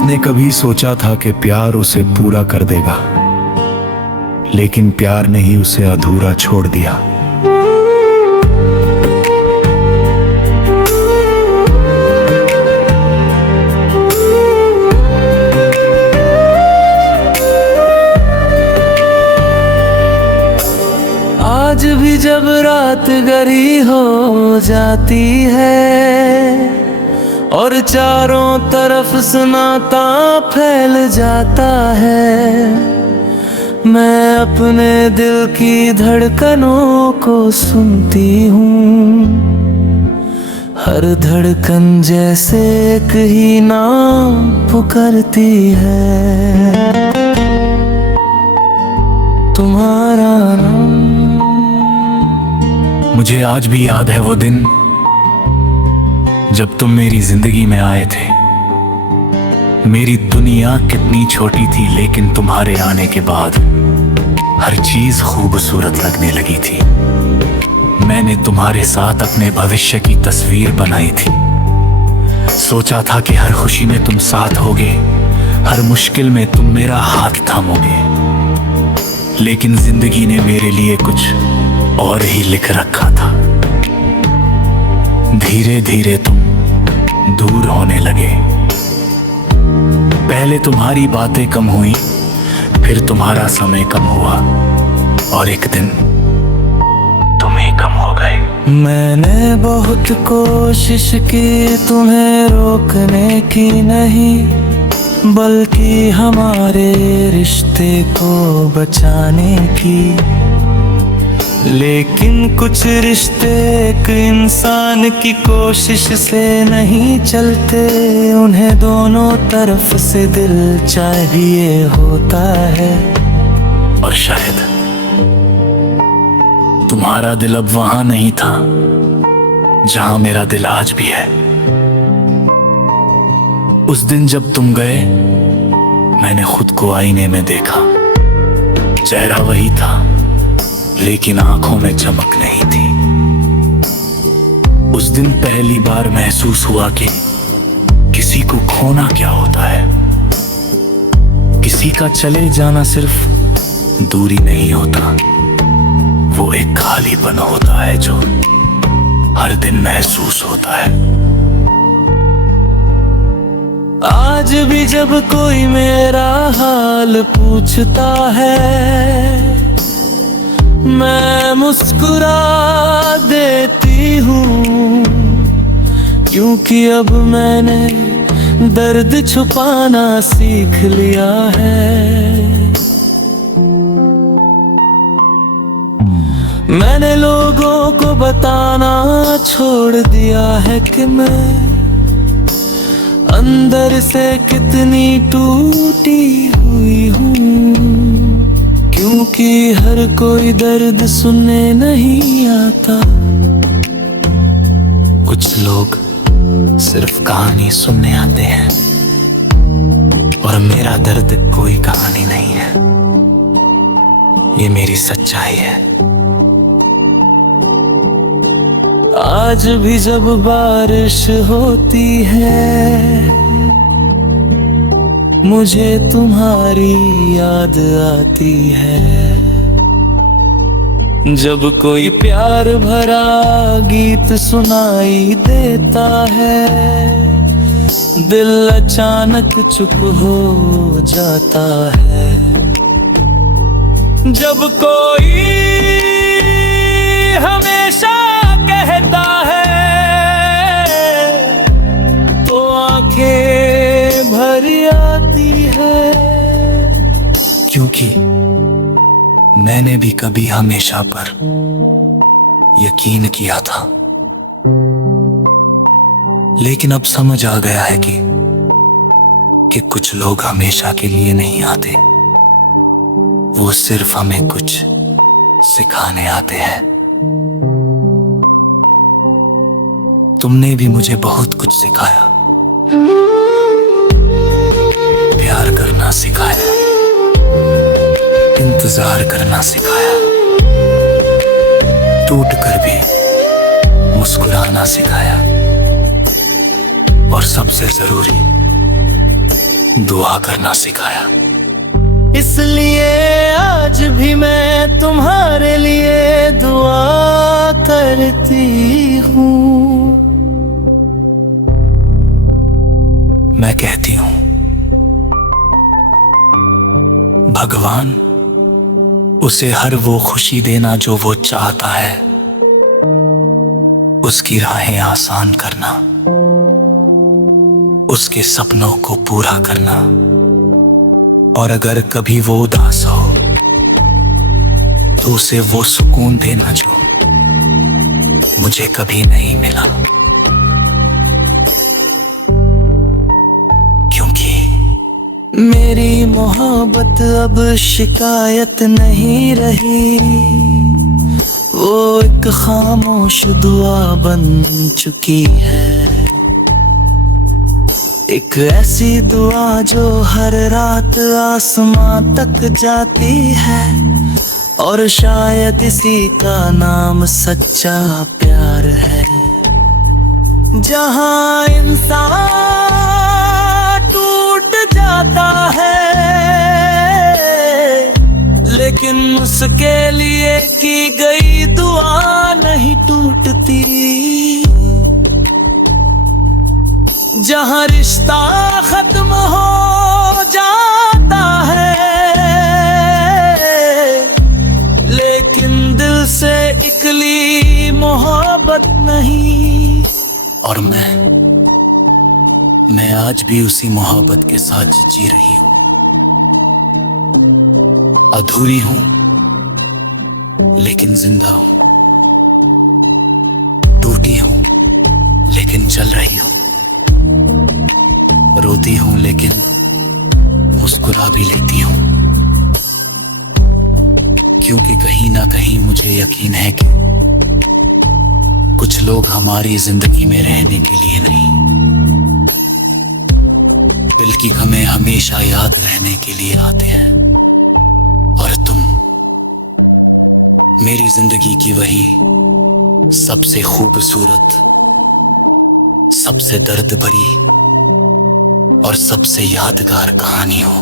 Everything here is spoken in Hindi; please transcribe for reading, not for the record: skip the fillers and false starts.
किसने कभी सोचा था कि प्यार उसे पूरा कर देगा, लेकिन प्यार ने ही उसे अधूरा छोड़ दिया। आज भी जब रात गहरी हो जाती है और चारों तरफ सन्नाटा फैल जाता है, मैं अपने दिल की धड़कनों को सुनती हूँ। हर धड़कन जैसे एक ही नाम पुकारती है, तुम्हारा नाम। मुझे आज भी याद है वो दिन जब तुम मेरी जिंदगी में आए थे। मेरी दुनिया कितनी छोटी थी, लेकिन तुम्हारे आने के बाद हर चीज खूबसूरत लगने लगी थी। मैंने तुम्हारे साथ अपने भविष्य की तस्वीर बनाई थी। सोचा था कि हर खुशी में तुम साथ होगे, हर मुश्किल में तुम मेरा हाथ थामोगे। लेकिन जिंदगी ने मेरे लिए कुछ और ही लिख रखा था। धीरे धीरे तुम दूर होने लगे। पहले तुम्हारी बातें कम हुई, फिर तुम्हारा समय कम हुआ, और एक दिन तुम ही कम हो गए। मैंने बहुत कोशिश की तुम्हें रोकने की नहीं, बल्कि हमारे रिश्ते को बचाने की। लेकिन कुछ रिश्ते एक इंसान की कोशिश से नहीं चलते, उन्हें दोनों तरफ से दिल चाहिए होता है। और शायद तुम्हारा दिल अब वहां नहीं था जहां मेरा दिल आज भी है। उस दिन जब तुम गए, मैंने खुद को आईने में देखा। चेहरा वही था, लेकिन आंखों में चमक नहीं थी। उस दिन पहली बार महसूस हुआ कि किसी को खोना क्या होता है। किसी का चले जाना सिर्फ दूरी नहीं होता, वो एक खालीपन होता है जो हर दिन महसूस होता है। आज भी जब कोई मेरा हाल पूछता है, मैं मुस्कुरा देती हूँ, क्योंकि अब मैंने दर्द छुपाना सीख लिया है। मैंने लोगों को बताना छोड़ दिया है कि मैं अंदर से कितनी टूटी हुई हूँ, क्योंकि हर कोई दर्द सुनने नहीं आता। कुछ लोग सिर्फ कहानी सुनने आते हैं, और मेरा दर्द कोई कहानी नहीं है, ये मेरी सच्चाई है। आज भी जब बारिश होती है, मुझे तुम्हारी याद आती है। जब कोई प्यार भरा गीत सुनाई देता है, दिल अचानक चुप हो जाता है। जब कोई हमेशा कहता है, तो आंखें भर आती है, क्योंकि मैंने भी कभी हमेशा पर यकीन किया था। लेकिन अब समझ आ गया है कि कुछ लोग हमेशा के लिए नहीं आते, वो सिर्फ हमें कुछ सिखाने आते हैं। तुमने भी मुझे बहुत कुछ सिखाया, प्यार करना सिखाया, इंतजार करना सिखाया, टूट कर भी मुस्कुराना सिखाया, और सबसे जरूरी दुआ करना सिखाया। इसलिए आज भी मैं तुम्हारे लिए दुआ करती हूँ। मैं कहती हूँ भगवान उसे हर वो खुशी देना जो वो चाहता है, उसकी राहें आसान करना, उसके सपनों को पूरा करना। और अगर कभी वो उदास हो तो उसे वो सुकून देना जो मुझे कभी नहीं मिला। क्योंकि मेरी मोहब्बत अब शिकायत नहीं रही, वो एक खामोश दुआ बन चुकी है। एक ऐसी दुआ जो हर रात आसमां तक जाती है, और शायद इसी का नाम सच्चा प्यार है। जहां इंसान टूट जाता है, लेकिन उसके लिए की गई दुआ नहीं टूटती। जहां रिश्ता खत्म हो जाता है, लेकिन दिल से निकली मोहब्बत नहीं। और मैं आज भी उसी मोहब्बत के साथ जी रही हूं। अधूरी हूं लेकिन जिंदा हूं, टूटी हूं लेकिन चल रही हूं, रोती हूं लेकिन मुस्कुरा भी लेती हूं। क्योंकि कहीं ना कहीं मुझे यकीन है कि कुछ लोग हमारी जिंदगी में रहने के लिए नहीं, बल्कि हमें हमेशा याद रहने के लिए आते हैं। और तुम मेरी जिंदगी की वही सबसे खूबसूरत, सबसे दर्द भरी और सबसे यादगार कहानी हो।